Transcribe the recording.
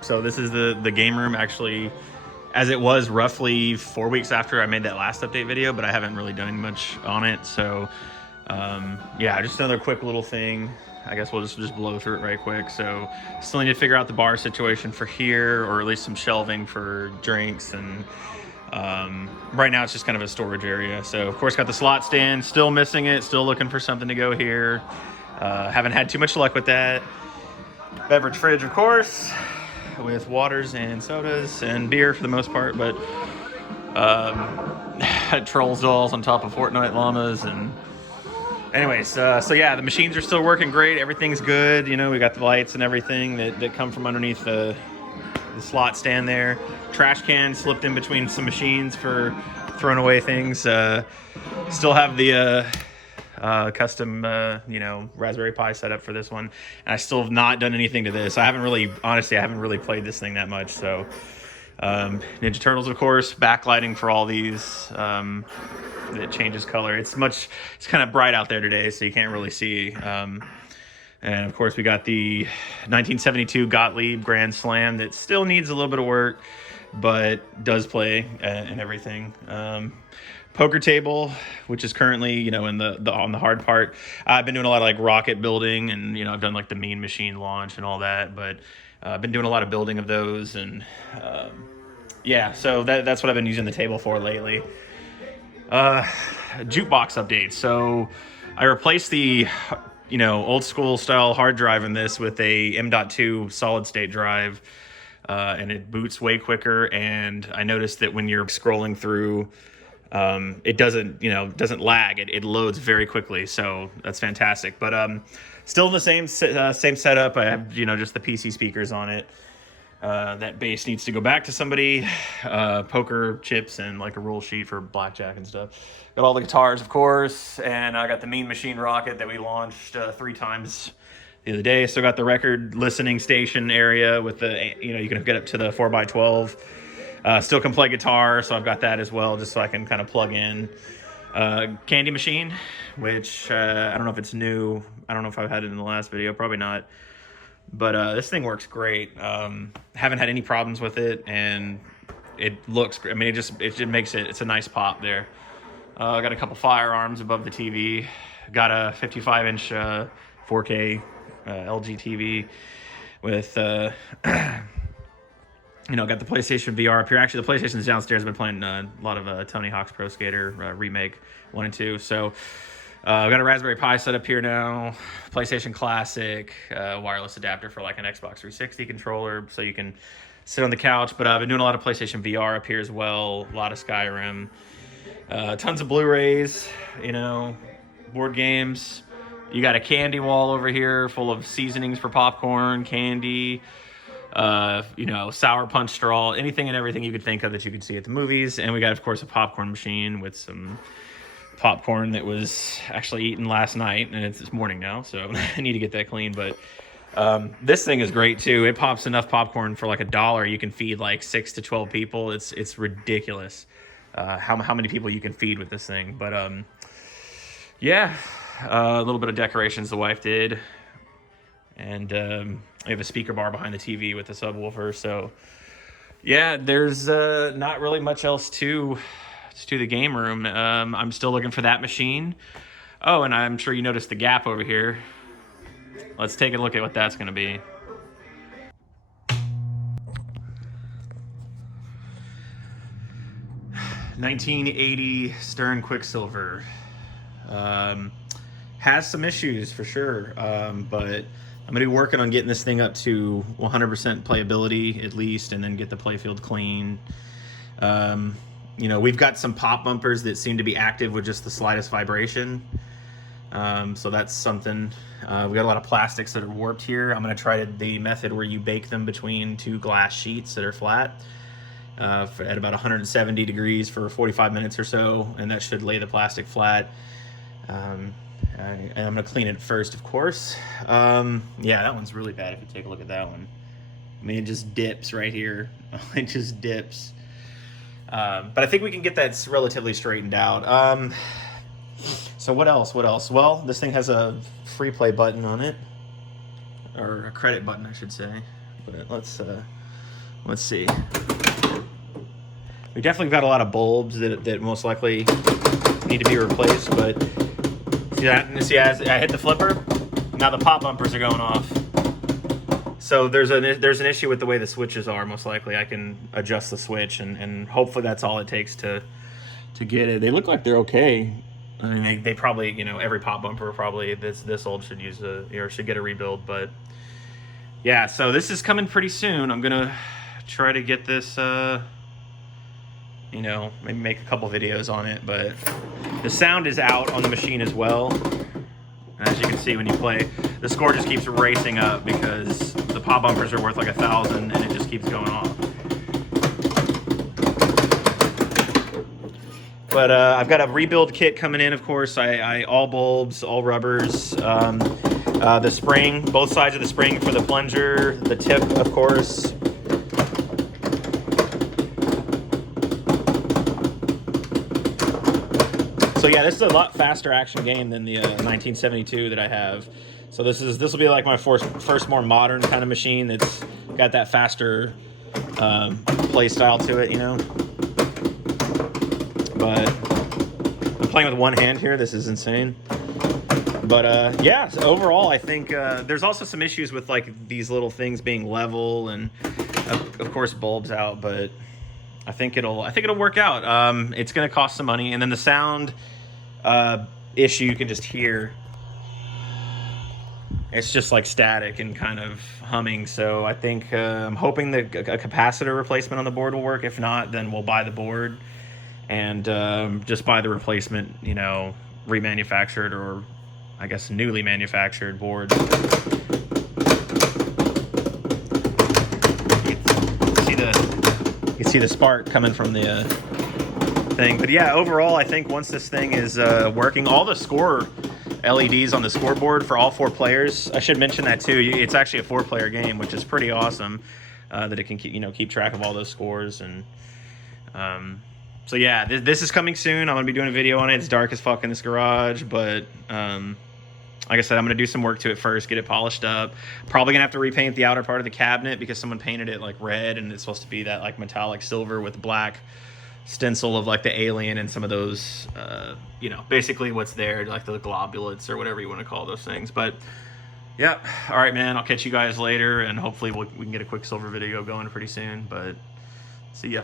So this is the game room, actually, as it was roughly 4 weeks after I made that last update video, but I haven't really done much on it. So yeah, just another quick little thing. I guess we'll just blow through it right quick. So still need to figure out the bar situation for here, or at least some shelving for drinks. And right now it's just kind of a storage area. So of course got the slot stand, still missing it, still looking for something to go here. Haven't had too much luck with that. Beverage fridge, of course, with waters and sodas and beer for the most part, but trolls dolls on top of Fortnite llamas. And anyways, so yeah, the machines are still working great. Everything's good. You know, we got the lights and everything that come from underneath the slot stand there. Trash can slipped in between some machines for throwing away things. Still have the custom, Raspberry Pi setup for this one. And I still have not done anything to this. I haven't really played this thing that much. So Ninja Turtles, of course, backlighting for all these. It changes color. It's kind of bright out there today, so you can't really see. And of course, we got the 1972 Gottlieb Grand Slam that still needs a little bit of work, but does play and everything. Poker table, which is currently, in on the hard part. I've been doing a lot of like rocket building, and I've done like the Mean Machine launch and all that, but I've been doing a lot of building of those, and yeah, so that's what I've been using the table for lately. Jukebox update. So I replaced the old school style hard drive in this with a M.2 solid state drive, and it boots way quicker. And I noticed that when you're scrolling through, it doesn't lag. It loads very quickly, so that's fantastic. But still the same setup. I have just the PC speakers on it. That bass needs to go back to somebody. Poker chips and like a rule sheet for blackjack and stuff. Got all the guitars, of course, and I got the Mean Machine rocket that we launched 3 times the other day. So got the record listening station area with the you can get up to the 4x12. Still can play guitar, so I've got that as well, just so I can kind of plug in. Candy machine, which I don't know if it's new. I don't know if I've had it in the last video, probably not. But this thing works great. Haven't had any problems with it, and it looks great. I mean, it just makes it's a nice pop there. I got a couple firearms above the TV. Got a 55-inch 4K LG TV with got the PlayStation VR up here. Actually, the PlayStation's downstairs. I've been playing a lot of Tony Hawk's Pro Skater Remake 1 and 2. So I've got a Raspberry Pi set up here now. PlayStation Classic, wireless adapter for like an Xbox 360 controller, so you can sit on the couch. But I've been doing a lot of PlayStation VR up here as well. A lot of Skyrim. Tons of Blu-rays, board games. You got a candy wall over here full of seasonings for popcorn, candy, sour punch straw, anything and everything you could think of that you could see at the movies. And we got, of course, a popcorn machine with some popcorn that was actually eaten last night, and it's this morning now, so I need to get that clean. But this thing is great too. It pops enough popcorn for like $1. You can feed like 6 to 12 people. It's ridiculous how many people you can feed with this thing. But yeah, a little bit of decorations the wife did, and I have a speaker bar behind the TV with a subwoofer. So yeah, there's not really much else to the game room. I'm still looking for that machine. Oh, and I'm sure you noticed the gap over here. Let's take a look at what that's going to be. $1980 Stern Quicksilver. Has some issues for sure, but I'm going to be working on getting this thing up to 100% playability at least, and then get the playfield clean. We've got some pop bumpers that seem to be active with just the slightest vibration. So that's something. We've got a lot of plastics that are warped here. I'm going to try the method where you bake them between 2 glass sheets that are flat at about 170 degrees for 45 minutes or so, and that should lay the plastic flat. And I'm going to clean it first, of course. Yeah, that one's really bad if you take a look at that one. I mean, it just dips right here. It just dips. But I think we can get that relatively straightened out. So what else? Well, this thing has a free play button on it, or a credit button, I should say. But let's let's see. We definitely got a lot of bulbs that most likely need to be replaced, but see that? See, as I hit the flipper, now the pop bumpers are going off. So there's an issue with the way the switches are. Most likely, I can adjust the switch, and hopefully that's all it takes to get it. They look like they're okay. I mean, they probably, you know, every pop bumper probably this old should use should get a rebuild. But yeah, so this is coming pretty soon. I'm gonna try to get this. You know, maybe make a couple videos on it. But the sound is out on the machine as well. As you can see when you play, the score just keeps racing up because the pop bumpers are worth like 1,000 and it just keeps going off. But I've got a rebuild kit coming in, of course. I all bulbs, all rubbers, the spring, both sides of the spring for the plunger, the tip, of course. So yeah, this is a lot faster action game than the 1972 that I have. So this will be like my first more modern kind of machine that's got that faster play style to it, you know. But I'm playing with one hand here. This is insane. But yeah, so overall, I think there's also some issues with like these little things being level and of course bulbs out, but I think it'll work out. It's gonna cost some money, and then the sound issue you can just hear. It's just like static and kind of humming. So I think I'm hoping that a capacitor replacement on the board will work. If not, then we'll buy the board and just buy the replacement, you know, remanufactured or I guess newly manufactured board. You can see the spark coming from the thing. But yeah, overall, I think once this thing is working, all the score LEDs on the scoreboard for all 4 players. I should mention that too. It's actually a 4-player game, which is pretty awesome that it can keep track of all those scores. And so yeah, this is coming soon. I'm gonna be doing a video on it. It's dark as fuck in this garage, but like I said, I'm going to do some work to it first, get it polished up. Probably going to have to repaint the outer part of the cabinet because someone painted it like red and it's supposed to be that like metallic silver with black stencil of like the alien and some of those, you know, basically what's there, like the globulates or whatever you want to call those things. But yeah, all right, man, I'll catch you guys later and hopefully we can get a quick silver video going pretty soon. But see ya.